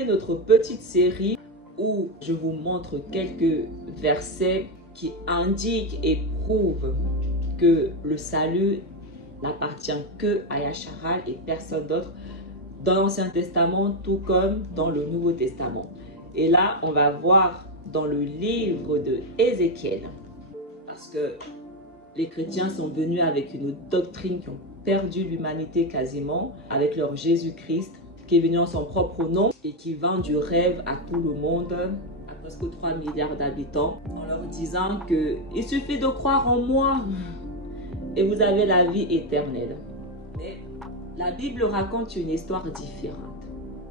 continuer notre petite série où je vous montre quelques versets qui indiquent et prouvent que le salut n'appartient que à Yacharal et personne d'autre dans l'Ancien Testament tout comme dans le Nouveau Testament. Et là, on va voir dans le livre de Ézéchiel, parce que les chrétiens sont venus avec une doctrine qui ont perdu l'humanité quasiment, avec leur Jésus-Christ, qui est venu en son propre nom et qui vend du rêve à tout le monde, à presque 3 milliards d'habitants, en leur disant qu'il suffit de croire en moi et vous avez la vie éternelle. Mais la Bible raconte une histoire différente.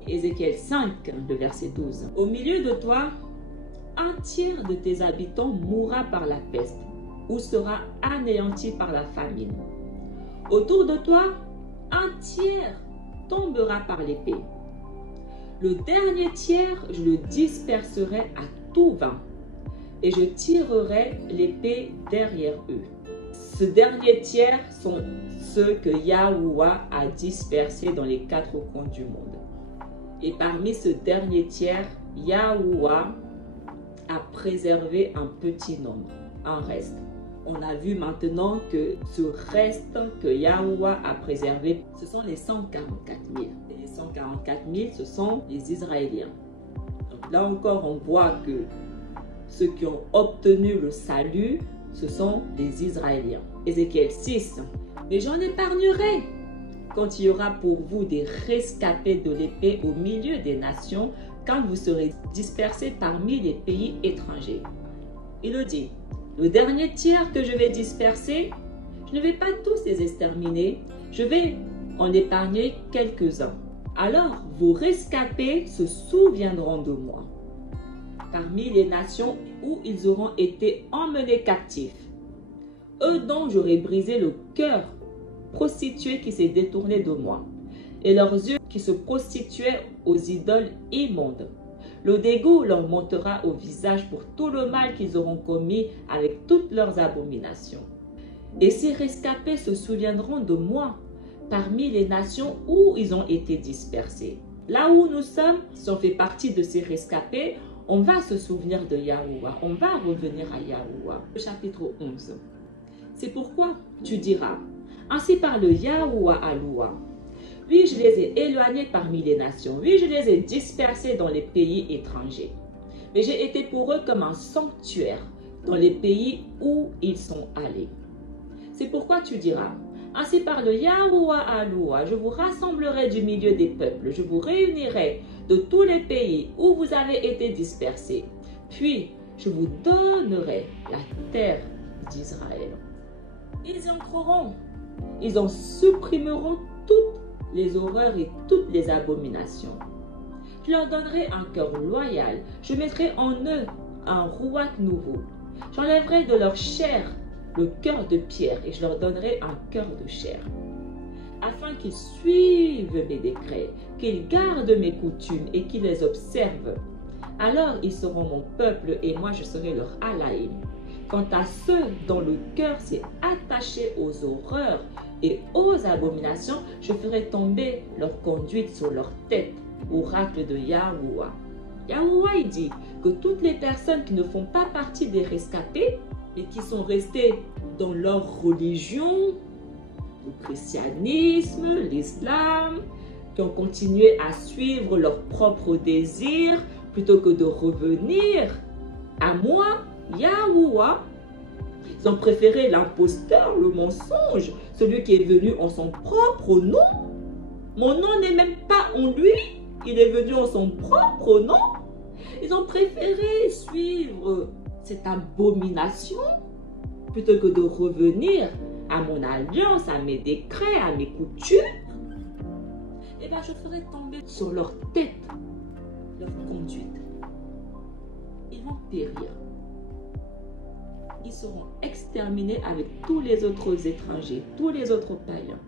Ézéchiel 5, le verset 12. Au milieu de toi, un tiers de tes habitants mourra par la peste ou sera anéanti par la famine. Autour de toi, un tiers tombera par l'épée. Le dernier tiers, je le disperserai à tout vent et je tirerai l'épée derrière eux. Ce dernier tiers sont ceux que Yahuwah a dispersés dans les 4 coins du monde. Et parmi ce dernier tiers, Yahuwah a préservé un petit nombre, un reste. On a vu maintenant que ce reste que Yahuwah a préservé, ce sont les 144 000. Et les 144 000, ce sont les Israéliens. Donc là encore, on voit que ceux qui ont obtenu le salut, ce sont les Israéliens. Ézéchiel 6. Mais j'en épargnerai quand il y aura pour vous des rescapés de l'épée au milieu des nations, quand vous serez dispersés parmi les pays étrangers. Il le dit. Le dernier tiers que je vais disperser, je ne vais pas tous les exterminer, je vais en épargner quelques-uns. Alors vos rescapés se souviendront de moi parmi les nations où ils auront été emmenés captifs. Eux dont j'aurai brisé le cœur, prostitués qui s'est détourné de moi, et leurs yeux qui se prostituaient aux idoles immondes. Le dégoût leur montera au visage pour tout le mal qu'ils auront commis avec toutes leurs abominations. Et ces rescapés se souviendront de moi parmi les nations où ils ont été dispersés. Là où nous sommes, si on fait partie de ces rescapés, on va se souvenir de Yahuwah, on va revenir à Yahuwah. Le chapitre 11. C'est pourquoi tu diras, ainsi parle Yahuwah Aloua. Oui, je les ai éloignés parmi les nations. Oui, je les ai dispersés dans les pays étrangers. Mais j'ai été pour eux comme un sanctuaire dans les pays où ils sont allés. C'est pourquoi tu diras, ainsi parle Yahuwah Aloua, je vous rassemblerai du milieu des peuples, je vous réunirai de tous les pays où vous avez été dispersés. Puis, je vous donnerai la terre d'Israël. Ils y entreront, ils en supprimeront toutes les horreurs et toutes les abominations. Je leur donnerai un cœur loyal, je mettrai en eux un rouat nouveau. J'enlèverai de leur chair le cœur de pierre et je leur donnerai un cœur de chair, afin qu'ils suivent mes décrets, qu'ils gardent mes coutumes et qu'ils les observent. Alors ils seront mon peuple et moi je serai leur Alaïm. Quant à ceux dont le cœur s'est attaché aux horreurs et aux abominations, je ferai tomber leur conduite sur leur tête. Oracle de Yahuwah. Yahuwah il dit que toutes les personnes qui ne font pas partie des rescapés et qui sont restées dans leur religion, le christianisme, l'islam, qui ont continué à suivre leurs propres désirs plutôt que de revenir à moi, Yahuwah, ils ont préféré l'imposteur, le mensonge, celui qui est venu en son propre nom. Mon nom n'est même pas en lui, il est venu en son propre nom. Ils ont préféré suivre cette abomination plutôt que de revenir à mon alliance, à mes décrets, à mes coutumes. Eh bien, je ferai tomber sur leur tête leur conduite. Ils vont périr. Ils seront exterminés avec tous les autres étrangers, tous les autres païens.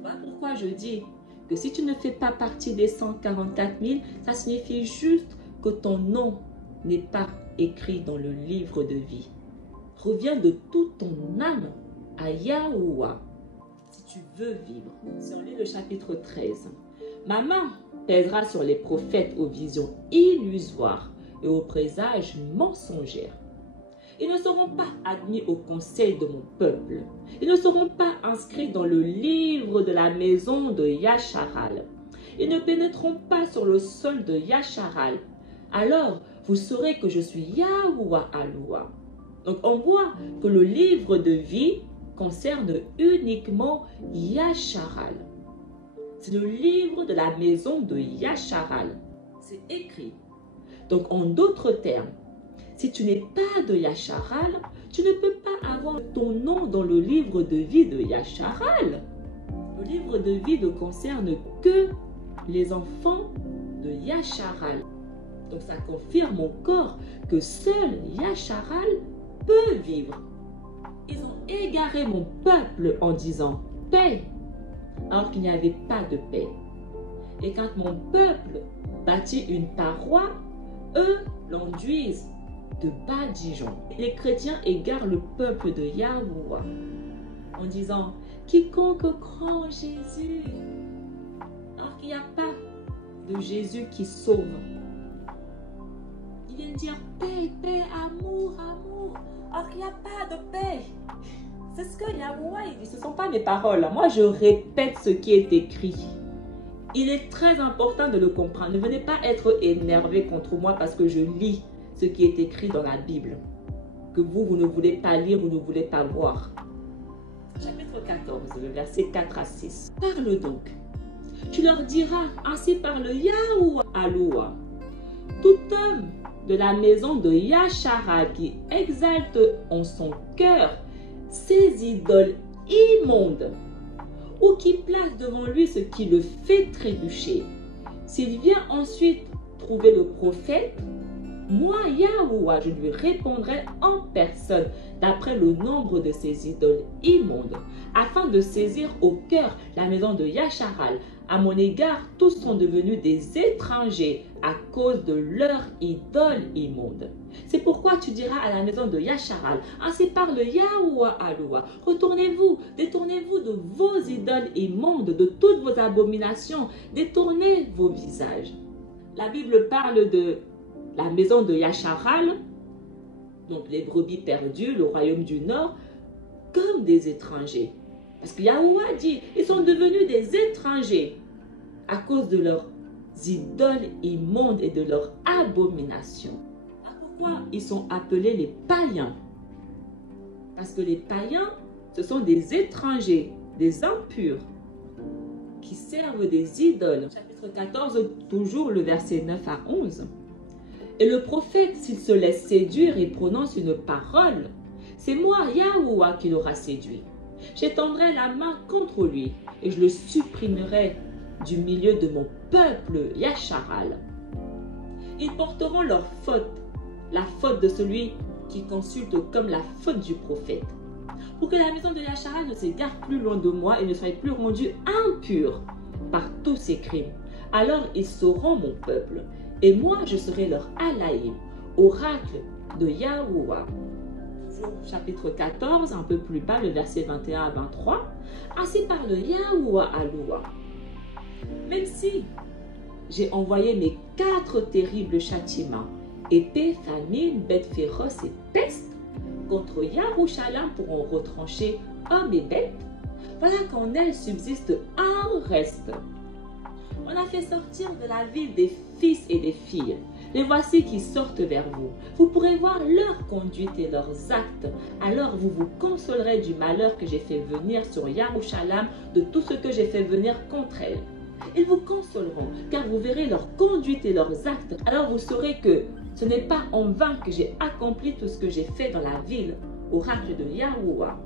Voilà pourquoi je dis que si tu ne fais pas partie des 144 000, ça signifie juste que ton nom n'est pas écrit dans le livre de vie. Reviens de toute ton âme à Yahuwah si tu veux vivre. Si on lit le chapitre 13. Ma main pèsera sur les prophètes aux visions illusoires et aux présages mensongères. Ils ne seront pas admis au conseil de mon peuple. Ils ne seront pas inscrits dans le livre de la maison de Yasharal. Ils ne pénétreront pas sur le sol de Yasharal. Alors, vous saurez que je suis Yahuwah Aloua. Donc, on voit que le livre de vie concerne uniquement Yasharal. C'est le livre de la maison de Yasharal. C'est écrit. Donc, en d'autres termes, si tu n'es pas de Yasharal, tu ne peux pas avoir ton nom dans le livre de vie de Yasharal. Le livre de vie ne concerne que les enfants de Yasharal. Donc ça confirme encore que seul Yasharal peut vivre. Ils ont égaré mon peuple en disant paix, alors qu'il n'y avait pas de paix. Et quand mon peuple bâtit une paroi, eux l'enduisent de badigeons. Les chrétiens égarent le peuple de Yahuwah en disant quiconque croit en Jésus, alors qu'il n'y a pas de Jésus qui sauve. Ils viennent dire paix, paix, amour, amour, alors qu'il n'y a pas de paix. C'est ce que Yahuwah dit, ce ne sont pas mes paroles. Moi, je répète ce qui est écrit. Il est très important de le comprendre. Ne venez pas être énervé contre moi parce que je lis ce qui est écrit dans la Bible, que vous ne voulez pas lire ou ne voulez pas voir. Chapitre 14, le verset 4 à 6. Parle donc. Tu leur diras, ainsi parle Yahuwah Aloua. Tout homme de la maison de Yasharal qui exalte en son cœur ses idoles immondes ou qui place devant lui ce qui le fait trébucher, s'il vient ensuite trouver le prophète, moi, Yahuwah, je lui répondrai en personne d'après le nombre de ses idoles immondes, afin de saisir au cœur la maison de Yasharal. À mon égard, tous sont devenus des étrangers à cause de leur idole immonde. C'est pourquoi tu diras à la maison de Yasharal, ainsi parle Yahuwah Aloua, retournez-vous, détournez-vous de vos idoles immondes, de toutes vos abominations, détournez vos visages. La Bible parle de la maison de Yasharal, donc les brebis perdues, le royaume du Nord, comme des étrangers. Parce que Yahuwah dit, ils sont devenus des étrangers à cause de leurs idoles immondes et de leurs abominations. Pourquoi ils sont appelés les païens? Parce que les païens, ce sont des étrangers, des impurs, qui servent des idoles. Chapitre 14, toujours le verset 9 à 11. Et le prophète, s'il se laisse séduire et prononce une parole, c'est moi, Yahuwah, qui l'aura séduit. J'étendrai la main contre lui et je le supprimerai du milieu de mon peuple, Yasharal. Ils porteront leur faute, la faute de celui qui consulte comme la faute du prophète, pour que la maison de Yasharal ne s'égare plus loin de moi et ne soit plus rendue impure par tous ses crimes. Alors ils seront mon peuple, et moi je serai leur Alaïm, oracle de Yahuwah. Chapitre 14, un peu plus bas, le verset 21 à 23. Ainsi parle Yahuwah Aloua. Même si j'ai envoyé mes 4 terribles châtiments, épée, famine, bête féroce et peste, contre Yarushalam pour en retrancher hommes et bêtes, voilà qu'en elle subsiste un reste. On a fait sortir de la ville des fils et des filles. Les voici qui sortent vers vous. Vous pourrez voir leur conduite et leurs actes. Alors vous vous consolerez du malheur que j'ai fait venir sur Yarushalam, de tout ce que j'ai fait venir contre elle. Ils vous consoleront, car vous verrez leur conduite et leurs actes. Alors vous saurez que ce n'est pas en vain que j'ai accompli tout ce que j'ai fait dans la ville, oracle de Yahuwah.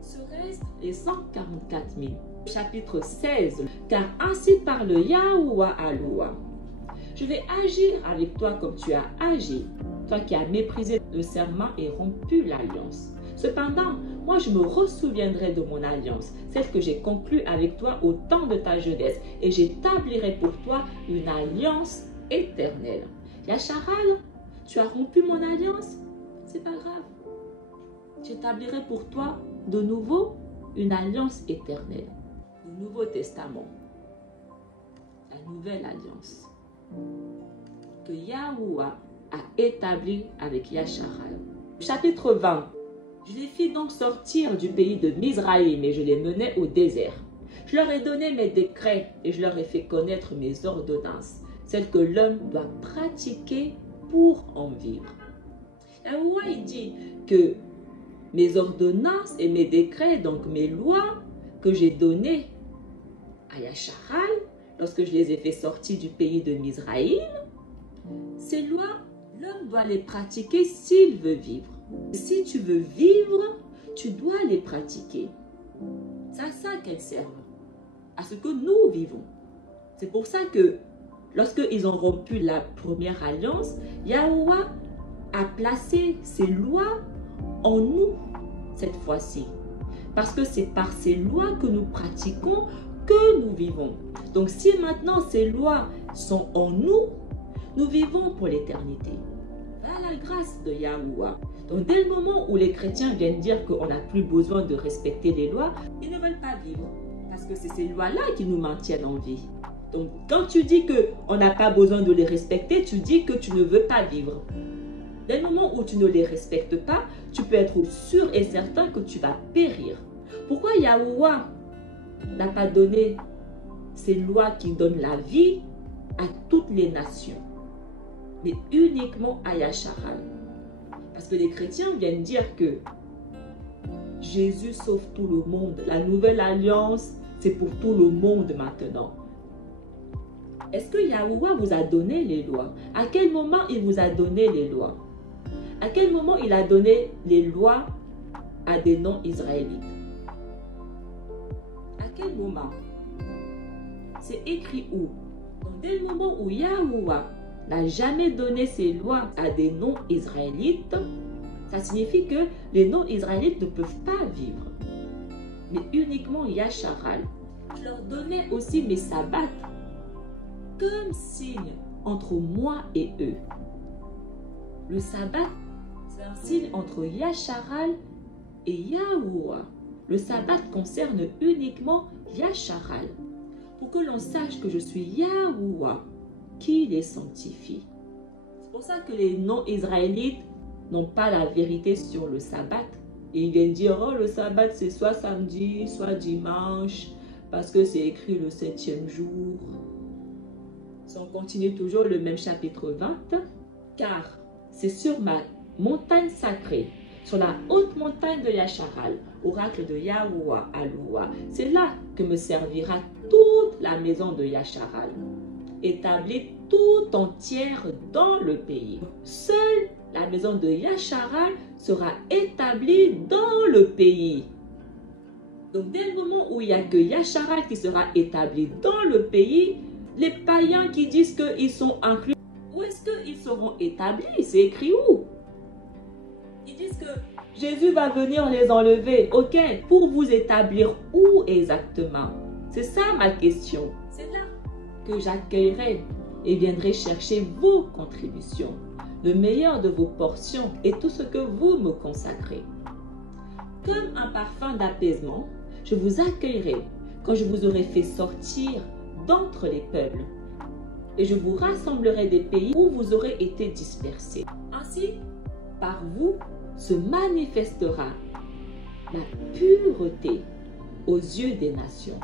Ce reste les 144 000. Chapitre 16. Car ainsi parle Yahuwah Aloua. Je vais agir avec toi comme tu as agi, toi qui as méprisé le serment et rompu l'alliance. Cependant, moi je me ressouviendrai de mon alliance, celle que j'ai conclue avec toi au temps de ta jeunesse, et j'établirai pour toi une alliance éternelle. Yasharal, tu as rompu mon alliance? C'est pas grave. J'établirai pour toi de nouveau une alliance éternelle. Le Nouveau Testament. la nouvelle alliance que Yahuwah a établie avec Yasharal. Chapitre 20. Je les fis donc sortir du pays de Mizraïm et je les menai au désert. Je leur ai donné mes décrets et je leur ai fait connaître mes ordonnances, celles que l'homme doit pratiquer pour en vivre. Yahuwah il dit que mes ordonnances et mes décrets, donc mes lois que j'ai données à Yasharal, lorsque je les ai fait sortir du pays de Mizraïm, ces lois, l'homme doit les pratiquer s'il veut vivre. Si tu veux vivre, tu dois les pratiquer. C'est à ça qu'elles servent, à ce que nous vivons. C'est pour ça que lorsqu'ils ont rompu la première alliance, Yahuwah a placé ses lois en nous cette fois-ci. Parce que c'est par ces lois que nous pratiquons que nous vivons. Donc si maintenant ces lois sont en nous, nous vivons pour l'éternité. À la grâce de Yahuwah. Donc dès le moment où les chrétiens viennent dire qu'on n'a plus besoin de respecter les lois, ils ne veulent pas vivre. Parce que c'est ces lois-là qui nous maintiennent en vie. Donc quand tu dis qu'on n'a pas besoin de les respecter, tu dis que tu ne veux pas vivre. Dès le moment où tu ne les respectes pas, tu peux être sûr et certain que tu vas périr. Pourquoi Yahuwah n'a pas donné ces lois qui donnent la vie à toutes les nations, mais uniquement à Yasharal? Parce que les chrétiens viennent dire que Jésus sauve tout le monde. La nouvelle alliance, c'est pour tout le monde maintenant. Est-ce que Yahuwah vous a donné les lois? À quel moment il vous a donné les lois? À quel moment il a donné les lois à des non-israélites? À quel moment? C'est écrit où? Donc, dès le moment où Yahuwah n'a jamais donné ses lois à des non-israélites, ça signifie que les non-israélites ne peuvent pas vivre. Mais uniquement Yasharal. Je leur donnais aussi mes sabbats comme signe entre moi et eux. Le sabbat, c'est un signe entre Yasharal et Yahuwah. Le sabbat concerne uniquement Yasharal. Pour que l'on sache que je suis Yahuwah qui les sanctifie. C'est pour ça que les non-israélites n'ont pas la vérité sur le sabbat. Et ils viennent dire, oh le sabbat c'est soit samedi, soit dimanche, parce que c'est écrit le 7e jour. Si on continue toujours le même chapitre 20, car c'est sur ma montagne sacrée, sur la haute montagne de Yasharal, oracle de Yahuwah Aloua, c'est là que me servira toute la maison de Yasharal, établie tout entière dans le pays. Seule la maison de Yasharal sera établie dans le pays. Donc dès le moment où il n'y a que Yasharal qui sera établi dans le pays, les païens qui disent qu'ils sont inclus, où est-ce qu'ils seront établis? C'est écrit où? Ils disent que Jésus va venir les enlever. Ok, pour vous établir où exactement? C'est ça ma question. C'est là que j'accueillerai et viendrai chercher vos contributions, le meilleur de vos portions et tout ce que vous me consacrez. Comme un parfum d'apaisement, je vous accueillerai quand je vous aurai fait sortir d'entre les peuples et je vous rassemblerai des pays où vous aurez été dispersés. Ainsi, par vous se manifestera la pureté aux yeux des nations.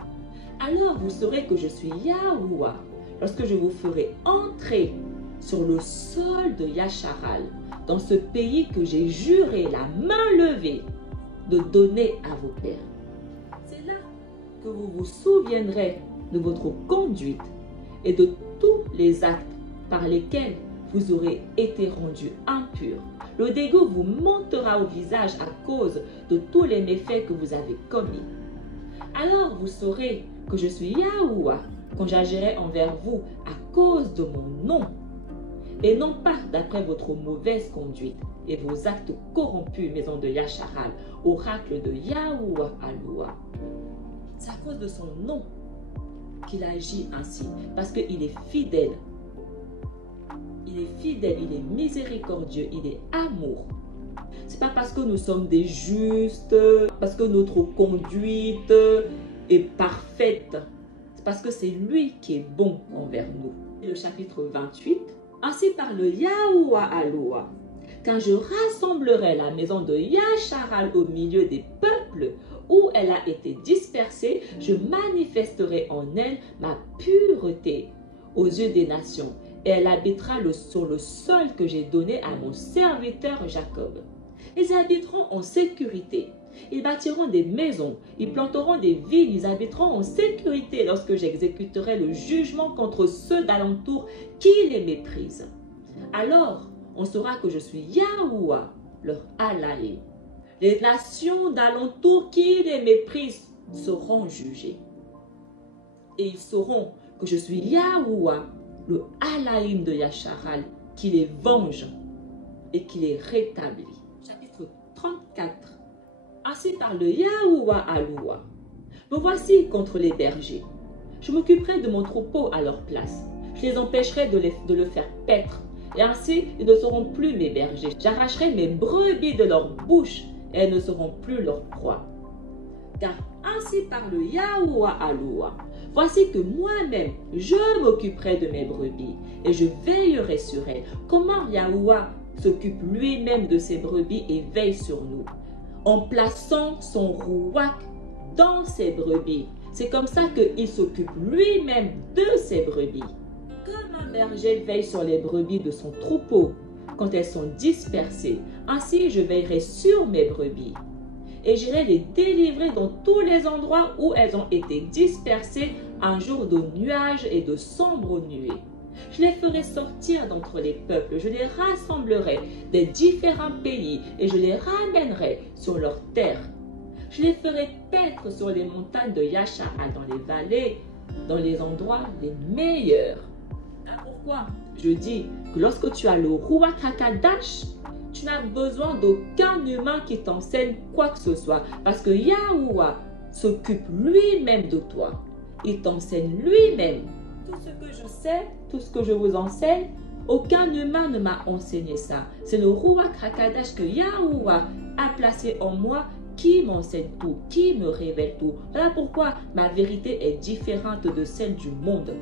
Alors vous saurez que je suis Yahuwah lorsque je vous ferai entrer sur le sol de Yasharal, dans ce pays que j'ai juré la main levée de donner à vos pères. C'est là que vous vous souviendrez de votre conduite et de tous les actes par lesquels vous aurez été rendus impurs. Le dégoût vous montera au visage à cause de tous les méfaits que vous avez commis. Alors vous saurez que je suis Yahuwah quand j'agirai envers vous à cause de mon nom, et non pas d'après votre mauvaise conduite et vos actes corrompus, maison de Yasharal, oracle de Yahuwah Aloua. C'est à cause de son nom qu'il agit ainsi, parce qu'il est fidèle. Il est fidèle, il est miséricordieux, il est amour. C'est pas parce que nous sommes des justes, parce que notre conduite est parfaite. C'est parce que c'est lui qui est bon envers nous. Le chapitre 28, ainsi parle Yahuwah Aloha. Quand je rassemblerai la maison de Yasharal au milieu des peuples où elle a été dispersée, je manifesterai en elle ma pureté aux yeux des nations, et elle habitera sur le sol que j'ai donné à mon serviteur Jacob. Ils habiteront en sécurité. Ils bâtiront des maisons, ils planteront des vignes, ils habiteront en sécurité lorsque j'exécuterai le jugement contre ceux d'alentour qui les méprisent. Alors, on saura que je suis Yahuwah, leur Alaï. Les nations d'alentour qui les méprisent seront jugées. Et ils sauront que je suis Yahuwah, le Alaïm de Yasharal, qui les venge et qui les rétablit. Chapitre 34. Ainsi parle Yahuwah Aloha. Me voici contre les bergers. Je m'occuperai de mon troupeau à leur place. Je les empêcherai de le faire paître. Et ainsi, ils ne seront plus mes bergers. J'arracherai mes brebis de leur bouche et elles ne seront plus leur proie. Car ainsi parle Yahuwah Aloha. Voici que moi-même, je m'occuperai de mes brebis et je veillerai sur elles. Comment Yahuwah s'occupe lui-même de ses brebis et veille sur nous? En plaçant son rouak dans ses brebis. C'est comme ça qu'il s'occupe lui-même de ses brebis. Comme un berger veille sur les brebis de son troupeau quand elles sont dispersées, ainsi je veillerai sur mes brebis. Et j'irai les délivrer dans tous les endroits où elles ont été dispersées un jour de nuages et de sombres nuées. Je les ferai sortir d'entre les peuples, je les rassemblerai des différents pays et je les ramènerai sur leur terre. Je les ferai paître sur les montagnes de Yasharal, dans les vallées, dans les endroits les meilleurs. Pourquoi je dis que lorsque tu as le Ruach HaKadash, tu n'as besoin d'aucun humain qui t'enseigne quoi que ce soit. Parce que Yahuwah s'occupe lui-même de toi. Il t'enseigne lui-même. Tout ce que je sais, tout ce que je vous enseigne, aucun humain ne m'a enseigné ça. C'est le Ruach HaKadash que Yahuwah a placé en moi qui m'enseigne tout, qui me révèle tout. Voilà pourquoi ma vérité est différente de celle du monde.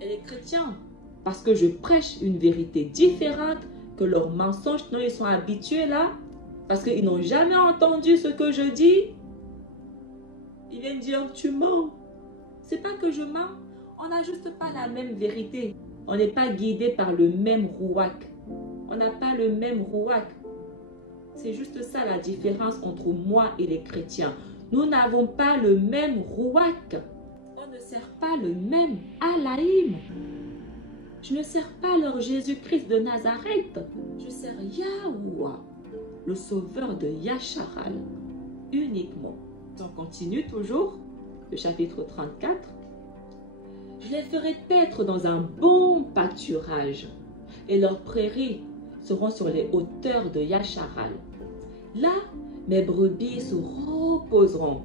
Et les chrétiens, parce que je prêche une vérité différente que leurs mensonges dont ils sont habitués là, parce qu'ils n'ont jamais entendu ce que je dis, ils viennent dire tu mens. C'est pas que je mens, on n'a juste pas la même vérité. On n'est pas guidé par le même rouak. On n'a pas le même rouak. C'est juste ça la différence entre moi et les chrétiens. Nous n'avons pas le même rouak. On ne sert pas le même Alaïm. Je ne sers pas leur Jésus-Christ de Nazareth. Je sers Yahuwah, le sauveur de Yasharal, uniquement. On continue toujours, le chapitre 34. Je les ferai paître dans un bon pâturage, et leurs prairies seront sur les hauteurs de Yasharal. Là, mes brebis se reposeront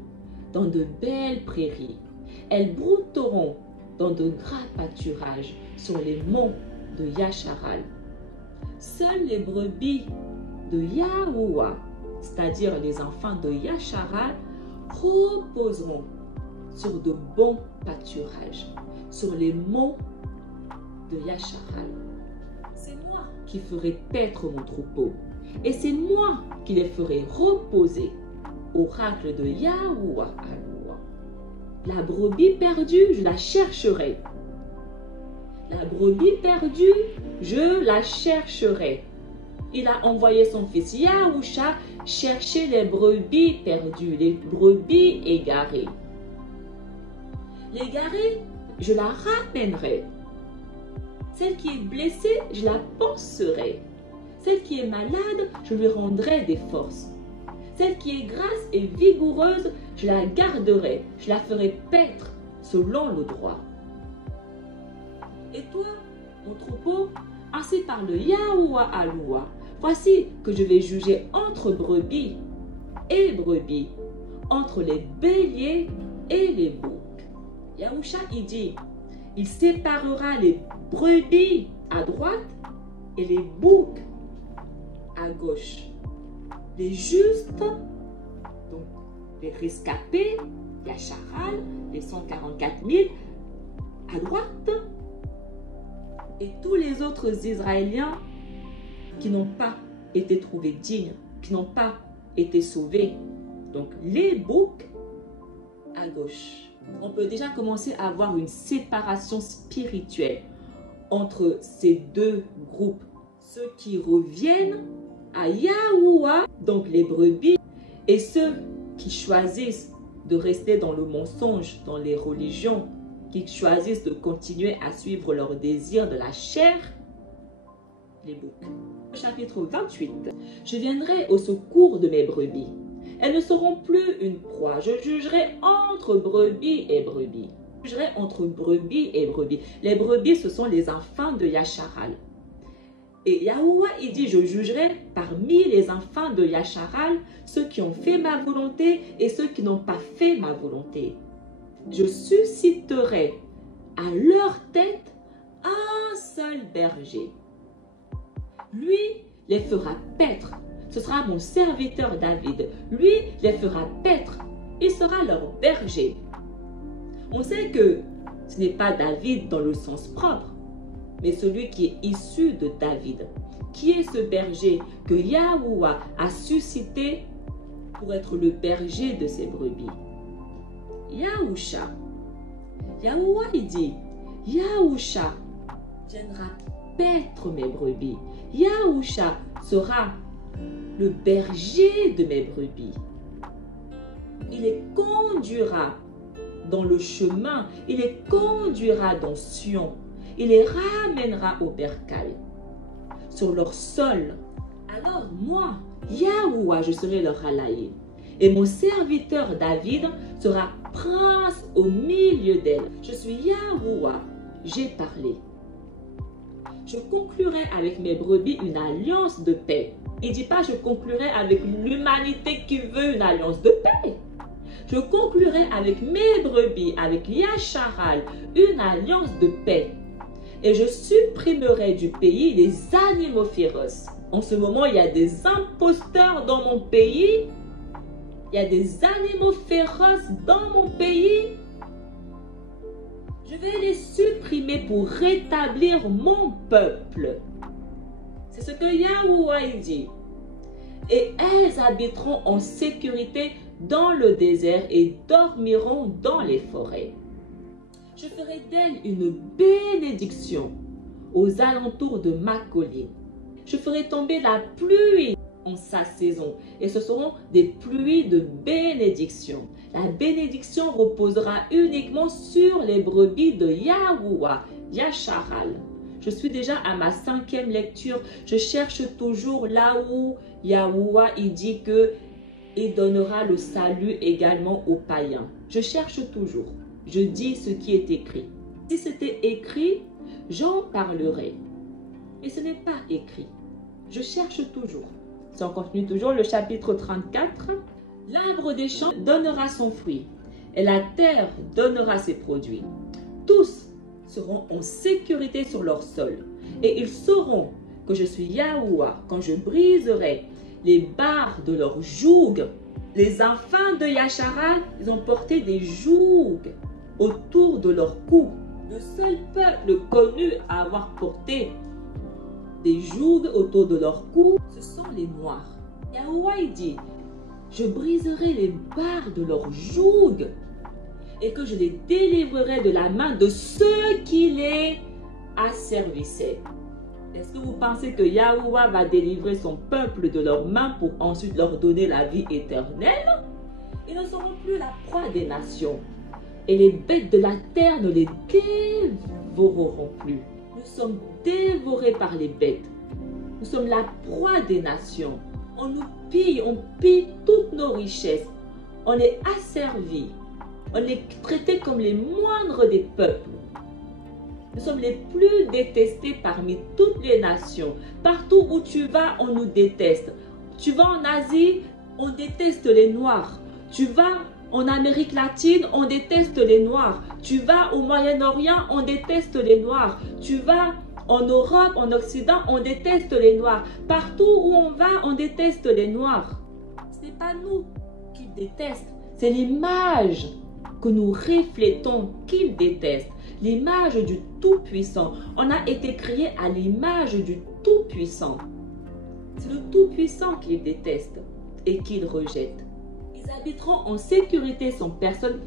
dans de belles prairies. Elles brouteront dans de gras pâturages sur les monts de Yasharal. Seules les brebis de Yahuwah, c'est-à-dire les enfants de Yasharal, reposeront sur de bons pâturages, sur les monts de Yasharal. C'est moi qui ferai paître mon troupeau, et c'est moi qui les ferai reposer. Oracle de Yahuwah Aloha. La brebis perdue, je la chercherai. La brebis perdue, je la chercherai. Il a envoyé son fils Yahusha chercher les brebis perdues, les brebis égarées. L'égarée, je la ramènerai. Celle qui est blessée, je la panserai. Celle qui est malade, je lui rendrai des forces. Celle qui est grasse et vigoureuse, je la garderai. Je la ferai paître selon le droit. Et toi, mon troupeau, ainsi parle Yahuwah Aloha. Voici que je vais juger entre brebis et brebis, entre les béliers et les boucs. Yahusha, il dit, il séparera les brebis à droite et les boucs à gauche. Les justes, donc les rescapés, Yasharal, les 144 000, à droite. Et tous les autres Israéliens qui n'ont pas été trouvés dignes, qui n'ont pas été sauvés. Donc les boucs à gauche. On peut déjà commencer à avoir une séparation spirituelle entre ces deux groupes. Ceux qui reviennent à Yahuwah, donc les brebis, et ceux qui choisissent de rester dans le mensonge, dans les religions, qui choisissent de continuer à suivre leurs désirs de la chair, les boucs. Chapitre 28. Je viendrai au secours de mes brebis. Elles ne seront plus une proie. Je jugerai entre brebis et brebis. Je jugerai entre brebis et brebis. Les brebis, ce sont les enfants de Yasharal. Et Yahuwah, il dit, je jugerai parmi les enfants de Yasharal ceux qui ont fait ma volonté et ceux qui n'ont pas fait ma volonté. Je susciterai à leur tête un seul berger. Lui les fera paître. Ce sera mon serviteur David. Lui les fera paître. Il sera leur berger. On sait que ce n'est pas David dans le sens propre, mais celui qui est issu de David. Qui est ce berger que Yahuwah a suscité pour être le berger de ses brebis? Yahusha. Yahuwah, il dit, Yahusha viendra paître mes brebis. Yahusha sera le berger de mes brebis. Il les conduira dans le chemin, il les conduira dans Sion, il les ramènera au bercail, sur leur sol. Alors moi, Yahuwah, je serai leur alaï, et mon serviteur David sera prince au milieu d'elle. Je suis Yahuwah, j'ai parlé. Je conclurai avec mes brebis une alliance de paix. Il ne dit pas je conclurai avec l'humanité qui veut une alliance de paix. Je conclurai avec mes brebis, avec Yasharal, une alliance de paix. Et je supprimerai du pays les animaux féroces. En ce moment, il y a des imposteurs dans mon pays. Il y a des animaux féroces dans mon pays. Je vais les supprimer pour rétablir mon peuple. C'est ce que Yahuwah dit. Et elles habiteront en sécurité dans le désert et dormiront dans les forêts. Je ferai d'elles une bénédiction aux alentours de ma colline. Je ferai tomber la pluie en sa saison et ce seront des pluies de bénédiction. La bénédiction reposera uniquement sur les brebis de Yahuwah, Yasharal. Je suis déjà à ma 5e lecture. Je cherche toujours là où Yahuwah il dit que il donnera le salut également aux païens. Je cherche toujours. Je dis ce qui est écrit. Si c'était écrit, j'en parlerai. Et ce n'est pas écrit. Je cherche toujours. Si on continue toujours le chapitre 34. L'arbre des champs donnera son fruit et la terre donnera ses produits. Tous seront en sécurité sur leur sol et ils sauront que je suis Yahuwah quand je briserai les barres de leur joug. Les enfants de Yasharal, ils ont porté des jougs autour de leur cou. Le seul peuple connu à avoir porté des jougs autour de leur cou, ce sont les Noirs. Yahuwah dit, je briserai les barres de leur joug et que je les délivrerai de la main de ceux qui les asservissaient. Est-ce que vous pensez que Yahuwah va délivrer son peuple de leurs mains pour ensuite leur donner la vie éternelle? Ils ne seront plus la proie des nations et les bêtes de la terre ne les dévoreront plus. Nous sommes dévorés par les bêtes. Nous sommes la proie des nations. On nous pille, on pille toutes nos richesses. On est asservis. On est traités comme les moindres des peuples. Nous sommes les plus détestés parmi toutes les nations. Partout où tu vas, on nous déteste. Tu vas en Asie, on déteste les Noirs. Tu vas en Amérique latine, on déteste les Noirs. Tu vas au Moyen-Orient, on déteste les Noirs. Tu vas en Europe, en Occident, on déteste les Noirs. Partout où on va, on déteste les Noirs. Ce n'est pas nous qui détestent, c'est l'image que nous reflétons qu'il déteste, l'image du Tout-Puissant. On a été créé à l'image du Tout-Puissant. C'est le Tout-Puissant qu'il déteste et qu'il rejette. Ils habiteront en sécurité sans personne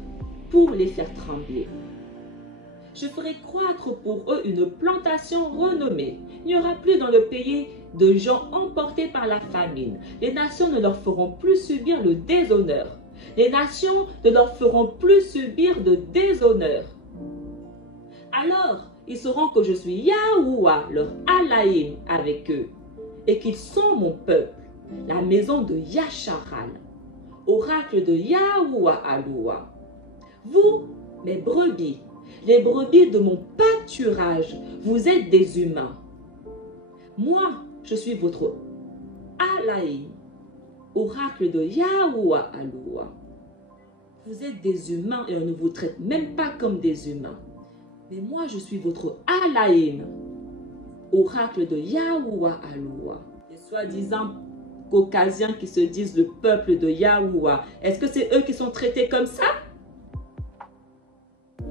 pour les faire trembler. Je ferai croître pour eux une plantation renommée. Il n'y aura plus dans le pays de gens emportés par la famine. Les nations ne leur feront plus subir le déshonneur. Les nations ne leur feront plus subir de déshonneur. Alors, ils sauront que je suis Yahuwah, leur Alaïm, avec eux, et qu'ils sont mon peuple, la maison de Yasharal, oracle de Yahuwah Aloua. Vous, mes brebis, les brebis de mon pâturage, vous êtes des humains. Moi, je suis votre Alaïm, oracle de Yahuwah Aloua. Vous êtes des humains et on ne vous traite même pas comme des humains. Mais moi, je suis votre Alaïm, oracle de Yahuwah Aloua. Les soi-disant caucasiens qui se disent le peuple de Yahuwah, est-ce que c'est eux qui sont traités comme ça?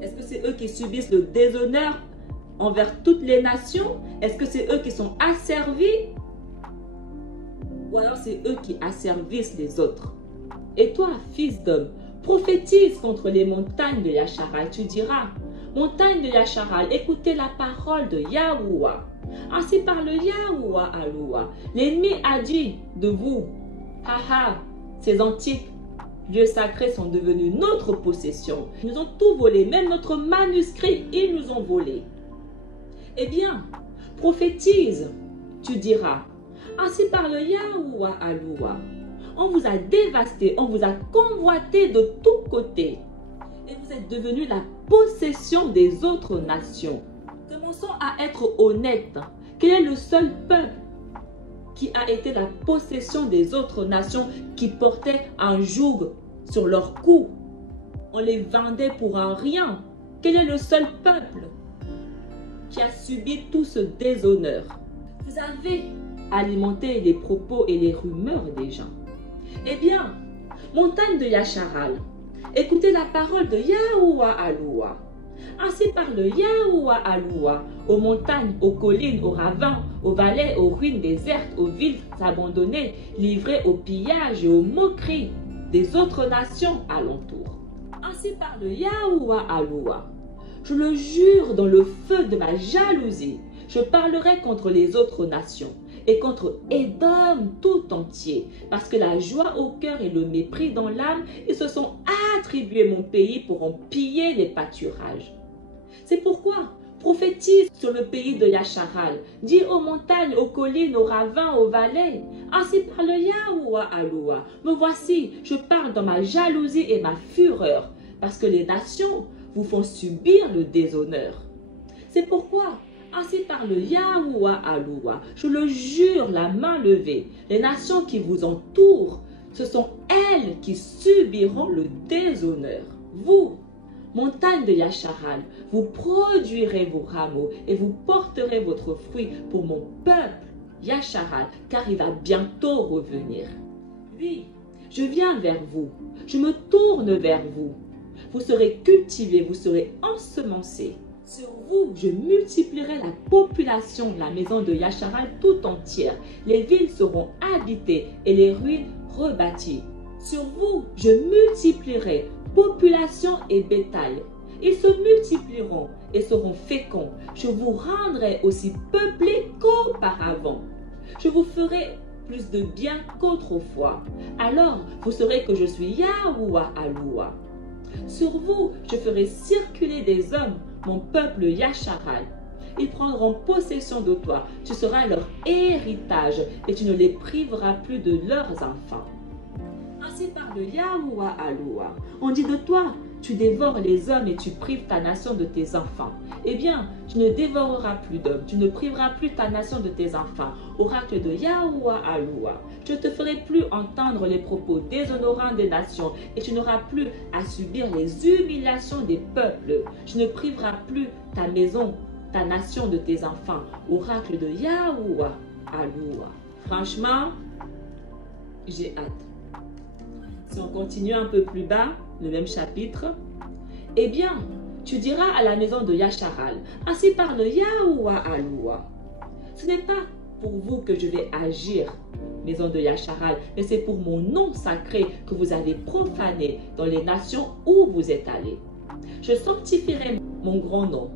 Est-ce que c'est eux qui subissent le déshonneur envers toutes les nations? Est-ce que c'est eux qui sont asservis? Ou alors c'est eux qui asservissent les autres? Et toi, fils d'homme, prophétise contre les montagnes de Yasharal. Tu diras, montagne de Yasharal, écoutez la parole de Yahuwah. Ainsi parle Yahuwah Aloua. L'ennemi a dit de vous, haha, ces antiques lieux sacrés sont devenus notre possession. Ils nous ont tout volé, même notre manuscrit, ils nous ont volé. Eh bien, prophétise, tu diras, ainsi parle Yahuwah Aloua. On vous a dévasté, on vous a convoité de tous côtés. Et vous êtes devenus la possession des autres nations. Commençons à être honnêtes. Quel est le seul peuple qui a été la possession des autres nations qui portaient un joug sur leur cou? On les vendait pour un rien. Quel est le seul peuple qui a subi tout ce déshonneur? Vous avez alimenté les propos et les rumeurs des gens. Eh bien, montagne de Yasharal, écoutez la parole de Yahuwah Aloua. Ainsi parle Yahuwah Aloua aux montagnes, aux collines, aux ravins, aux vallées, aux ruines désertes, aux villes abandonnées, livrées au pillage et aux moqueries des autres nations alentour. Ainsi parle Yahuwah Aloua. Je le jure dans le feu de ma jalousie, je parlerai contre les autres nations et contre Édom tout entier, parce que la joie au cœur et le mépris dans l'âme, ils se sont attribués mon pays pour en piller les pâturages. C'est pourquoi prophétise sur le pays de Yasharal, dis aux montagnes, aux collines, aux ravins, aux vallées, ainsi parle Yahuwah Aloua. Me voici, je parle dans ma jalousie et ma fureur, parce que les nations vous font subir le déshonneur. C'est pourquoi ainsi parle Yahuwah Aloua. Je le jure, la main levée. Les nations qui vous entourent, ce sont elles qui subiront le déshonneur. Vous, montagne de Yasharal, vous produirez vos rameaux et vous porterez votre fruit pour mon peuple, Yasharal, car il va bientôt revenir. Oui, je viens vers vous. Je me tourne vers vous. Vous serez cultivés, vous serez ensemencés. Sur vous, je multiplierai la population de la maison de Yasharal tout entière. Les villes seront habitées et les ruines rebâties. Sur vous, je multiplierai population et bétail. Ils se multiplieront et seront féconds. Je vous rendrai aussi peuplés qu'auparavant. Je vous ferai plus de bien qu'autrefois. Alors, vous saurez que je suis Yahuwah Aloua. Sur vous, je ferai circuler des hommes, mon peuple Yasharal. Ils prendront possession de toi. Tu seras leur héritage et tu ne les priveras plus de leurs enfants. Ainsi parle Yahuwah Aloua. On dit de toi, tu dévores les hommes et tu prives ta nation de tes enfants. Eh bien, tu ne dévoreras plus d'hommes, tu ne priveras plus ta nation de tes enfants. Oracle de Yahuwah Aloua. Je ne te ferai plus entendre les propos déshonorants des nations et tu n'auras plus à subir les humiliations des peuples. Tu ne priveras plus ta maison, ta nation de tes enfants. Oracle de Yahuwah Aloua. Franchement, j'ai hâte. Si on continue un peu plus bas, le même chapitre, Eh bien, tu diras à la maison de Yasharal, ainsi parle Yahuwah Aloua. Ce n'est pas pour vous que je vais agir, maison de Yasharal, mais c'est pour mon nom sacré que vous avez profané dans les nations où vous êtes allés. Je sanctifierai mon grand nom,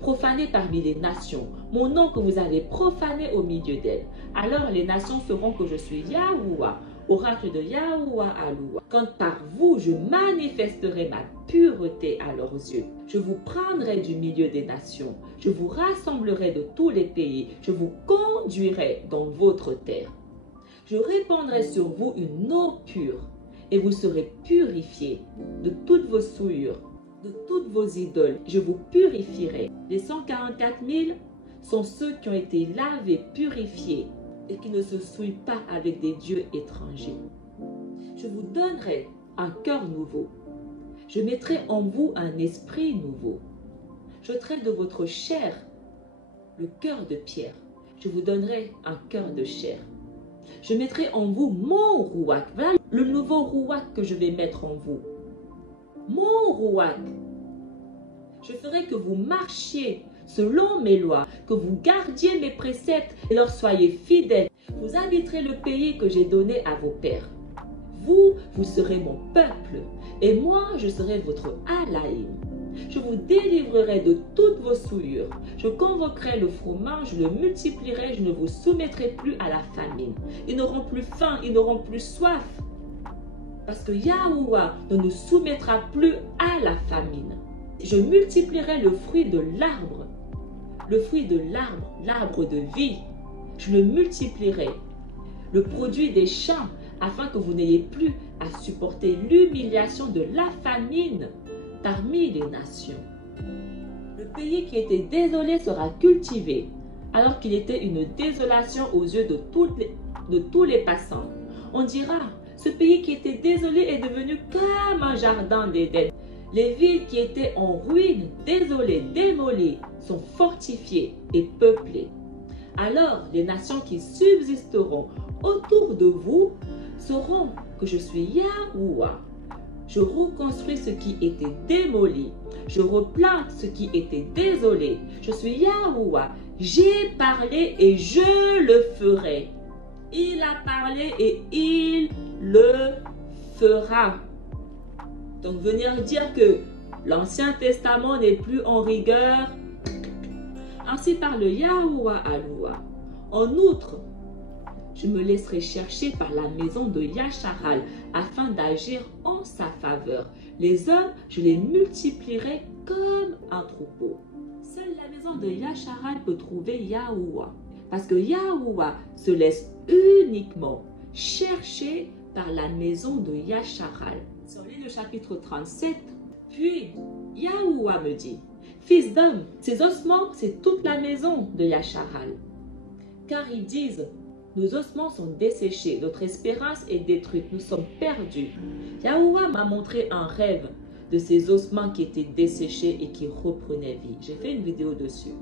profané parmi les nations, mon nom que vous avez profané au milieu d'elles. Alors les nations sauront que je suis Yahuwah, oracle de Yahuwah Aloua. Quand par vous je manifesterai ma pureté à leurs yeux, je vous prendrai du milieu des nations, je vous rassemblerai de tous les pays, je vous conduirai dans votre terre. Je répandrai sur vous une eau pure, et vous serez purifiés de toutes vos souillures, de toutes vos idoles. Je vous purifierai. Les 144 000 sont ceux qui ont été lavés, purifiés, et qui ne se souillent pas avec des dieux étrangers. Je vous donnerai un cœur nouveau. Je mettrai en vous un esprit nouveau. J'ôterai de votre chair le cœur de pierre. Je vous donnerai un cœur de chair. Je mettrai en vous mon rouak. Voilà le nouveau rouak que je vais mettre en vous. Mon rouak. Je ferai que vous marchiez selon mes lois, que vous gardiez mes préceptes et leur soyez fidèles. Vous habiterez le pays que j'ai donné à vos pères. Vous serez mon peuple, et moi, je serai votre Alaïm. Je vous délivrerai de toutes vos souillures. Je convoquerai le froment, je le multiplierai, je ne vous soumettrai plus à la famine. Ils n'auront plus faim, ils n'auront plus soif. Parce que Yahuwah ne nous soumettra plus à la famine. Je multiplierai le fruit de l'arbre. Le fruit de l'arbre, l'arbre de vie. Je le multiplierai. Le produit des champs, afin que vous n'ayez plus à supporter l'humiliation de la famine parmi les nations. Le pays qui était désolé sera cultivé, alors qu'il était une désolation aux yeux de tous les passants. On dira, ce pays qui était désolé est devenu comme un jardin d'Éden. Les villes qui étaient en ruine, désolées, démolies, sont fortifiées et peuplées. Alors les nations qui subsisteront autour de vous sauront que je suis Yahuwah. Je reconstruis ce qui était démoli. Je replante ce qui était désolé. Je suis Yahuwah. J'ai parlé et je le ferai. Il a parlé et il le fera. Donc venir dire que l'Ancien Testament n'est plus en rigueur. Ainsi parle Yahuwah Aloua. En outre, je me laisserai chercher par la maison de Yasharal afin d'agir en sa faveur. Les hommes, je les multiplierai comme un troupeau. Seule la maison de Yasharal peut trouver Yahuwah. Parce que Yahuwah se laisse uniquement chercher par la maison de Yasharal. Sur le chapitre 37, puis Yahuwah me dit, fils d'homme, ces ossements, c'est toute la maison de Yasharal. Car ils disent, nos ossements sont desséchés, notre espérance est détruite, nous sommes perdus. Yahuwah m'a montré un rêve de ces ossements qui étaient desséchés et qui reprenaient vie. J'ai fait une vidéo dessus.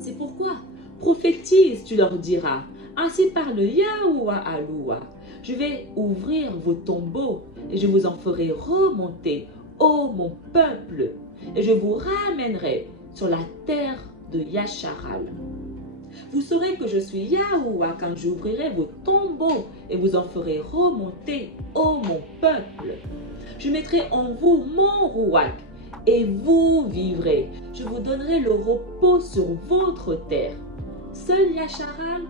C'est pourquoi, prophétise, tu leur diras, ainsi parle Yahuwah Aloua. Je vais ouvrir vos tombeaux et je vous en ferai remonter, ô mon peuple, et je vous ramènerai sur la terre de Yasharal. Vous saurez que je suis Yahuwah quand j'ouvrirai vos tombeaux et vous en ferai remonter, ô mon peuple. Je mettrai en vous mon rouak et vous vivrez. Je vous donnerai le repos sur votre terre. Seul Yasharal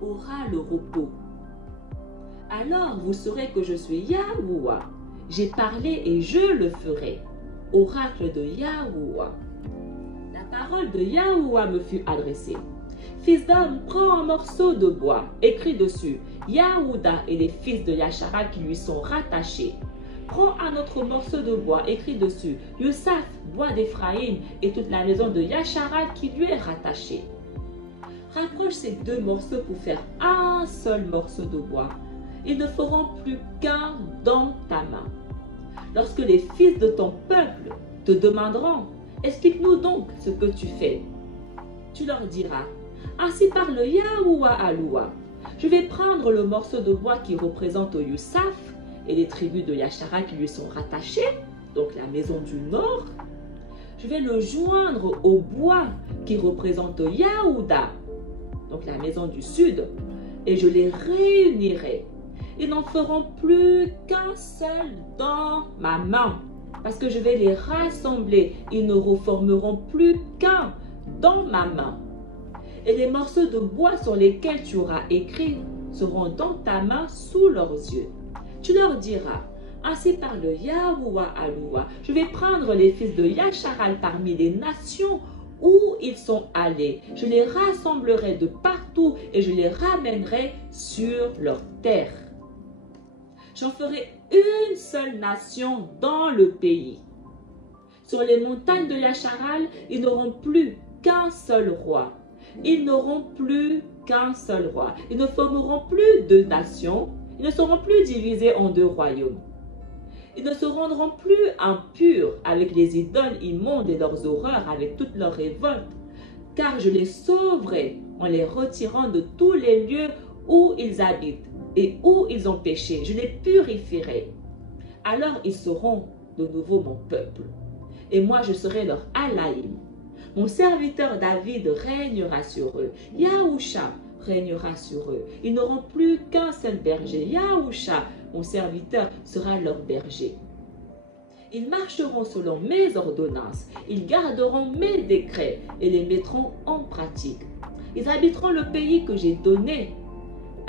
aura le repos. Alors vous saurez que je suis Yahuwah. J'ai parlé et je le ferai. Oracle de Yahuwah. La parole de Yahuwah me fut adressée. Fils d'homme, prends un morceau de bois, écris dessus Yahuda et les fils de Yasharal qui lui sont rattachés. Prends un autre morceau de bois, écris dessus Youssaf, bois d'Éphraïm et toute la maison de Yasharal qui lui est rattachée. Rapproche ces deux morceaux pour faire un seul morceau de bois. Ils ne feront plus qu'un dans ta main. Lorsque les fils de ton peuple te demanderont, explique-nous donc ce que tu fais. Tu leur diras, ainsi parle Yahuwah Aloua. Je vais prendre le morceau de bois qui représente Youssaf et les tribus de Yasharal qui lui sont rattachées. donc la maison du nord, je vais le joindre au bois qui représente Yahuda, donc la maison du sud, et je les réunirai. Ils n'en feront plus qu'un seul dans ma main, parce que je vais les rassembler. Ils ne reformeront plus qu'un dans ma main. Et les morceaux de bois sur lesquels tu auras écrit seront dans ta main sous leurs yeux. Tu leur diras, ainsi parle Yahuwah Aloua, je vais prendre les fils de Yasharal parmi les nations où ils sont allés. Je les rassemblerai de partout et je les ramènerai sur leur terre. J'en ferai une seule nation dans le pays. Sur les montagnes de Yasharal, ils n'auront plus qu'un seul roi. Ils n'auront plus qu'un seul roi. Ils ne formeront plus deux nations. Ils ne seront plus divisés en deux royaumes. Ils ne se rendront plus impurs avec les idoles immondes et leurs horreurs, avec toutes leurs révoltes, car je les sauverai en les retirant de tous les lieux où ils habitent et où ils ont péché. Je les purifierai. Alors ils seront de nouveau mon peuple. Et moi je serai leur Alaïm. Mon serviteur David régnera sur eux. Yahusha régnera sur eux. Ils n'auront plus qu'un seul berger. Yahusha, mon serviteur, sera leur berger. Ils marcheront selon mes ordonnances. Ils garderont mes décrets et les mettront en pratique. Ils habiteront le pays que j'ai donné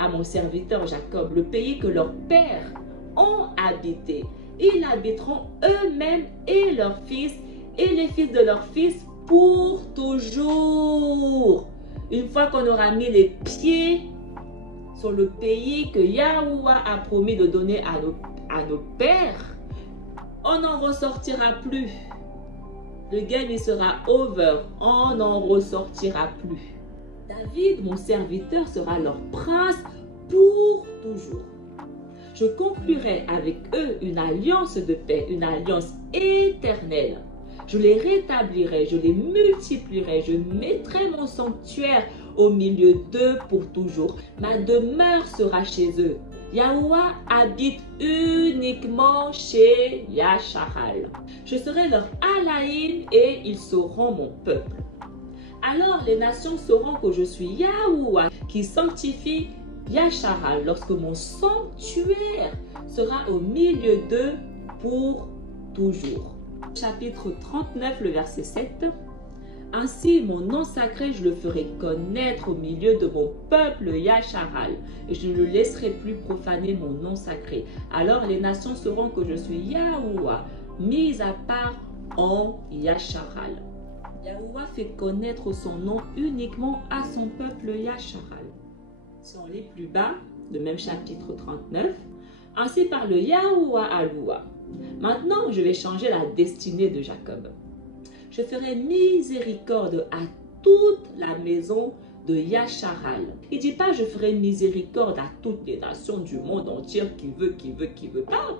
à mon serviteur Jacob, le pays que leurs pères ont habité. Ils habiteront eux-mêmes et leurs fils et les fils de leurs fils pour toujours. Une fois qu'on aura mis les pieds sur le pays que Yahuwah a promis de donner à nos pères, on n'en ressortira plus. Le game il sera over, on n'en ressortira plus. David, mon serviteur, sera leur prince pour toujours. Je conclurai avec eux une alliance de paix, une alliance éternelle. Je les rétablirai, je les multiplierai, je mettrai mon sanctuaire au milieu d'eux pour toujours. Ma demeure sera chez eux. Yahuwah habite uniquement chez Yasharal. Je serai leur Alaïm et ils seront mon peuple. Alors les nations sauront que je suis Yahuwah qui sanctifie Yasharal lorsque mon sanctuaire sera au milieu d'eux pour toujours. Chapitre 39, le verset 7. Ainsi, mon nom sacré, je le ferai connaître au milieu de mon peuple Yasharal, et je ne le laisserai plus profaner mon nom sacré. Alors les nations sauront que je suis Yahuwah, mis à part en Yasharal. Yahuwah fait connaître son nom uniquement à son peuple Yasharal. Si on lit plus bas, le même chapitre 39, ainsi parle Yahuwah Aloua. Maintenant, je vais changer la destinée de Jacob. Je ferai miséricorde à toute la maison de Yasharal. Il ne dit pas je ferai miséricorde à toutes les nations du monde entier qui veut pas.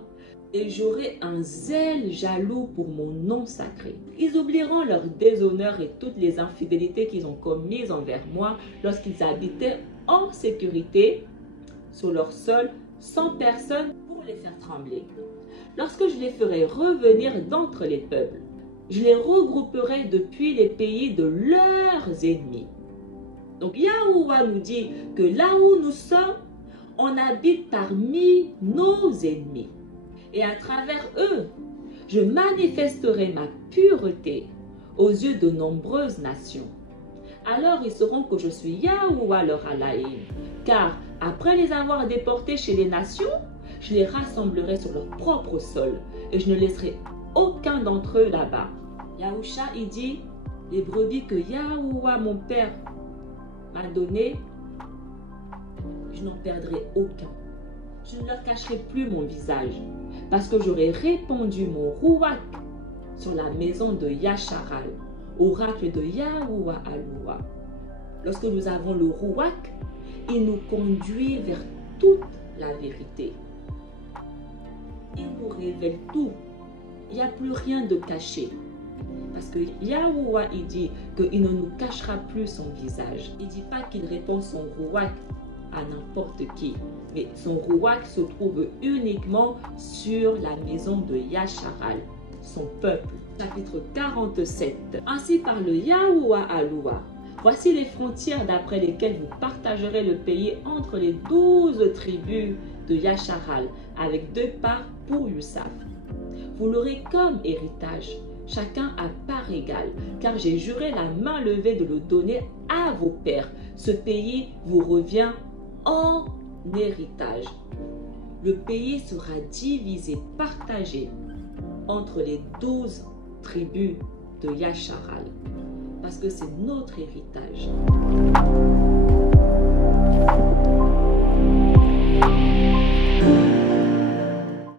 Et j'aurai un zèle jaloux pour mon nom sacré. Ils oublieront leur déshonneur et toutes les infidélités qu'ils ont commises envers moi lorsqu'ils habitaient en sécurité sur leur sol sans personne pour les faire trembler. Lorsque je les ferai revenir d'entre les peuples, je les regrouperai depuis les pays de leurs ennemis. Donc Yahuwah nous dit que là où nous sommes, on habite parmi nos ennemis. Et à travers eux, je manifesterai ma pureté aux yeux de nombreuses nations. Alors ils sauront que je suis Yahuwah leur Alaïm. Car après les avoir déportés chez les nations, je les rassemblerai sur leur propre sol et je ne laisserai aucun d'entre eux là-bas. Yahusha, il dit, les brebis que Yahuwah, mon père, m'a données, je n'en perdrai aucun. Je ne leur cacherai plus mon visage parce que j'aurai répandu mon rouak sur la maison de Yasharal, oracle de Yahuwah Aloua. Lorsque nous avons le rouak, il nous conduit vers toute la vérité. Il nous révèle tout. Il n'y a plus rien de caché. Parce que Yahuwah, il dit qu'il ne nous cachera plus son visage. Il ne dit pas qu'il répand son rouak à n'importe qui. Mais son rouak se trouve uniquement sur la maison de Yasharal. son peuple. Chapitre 47. Ainsi parle Yahuwah Aloua. Voici les frontières d'après lesquelles vous partagerez le pays entre les 12 tribus de Yasharal, avec 2 parts pour Youssaf. Vous l'aurez comme héritage, chacun à part égale, car j'ai juré la main levée de le donner à vos pères. Ce pays vous revient en héritage. Le pays sera divisé, partagé entre les 12 tribus de Yasharal, parce que c'est notre héritage.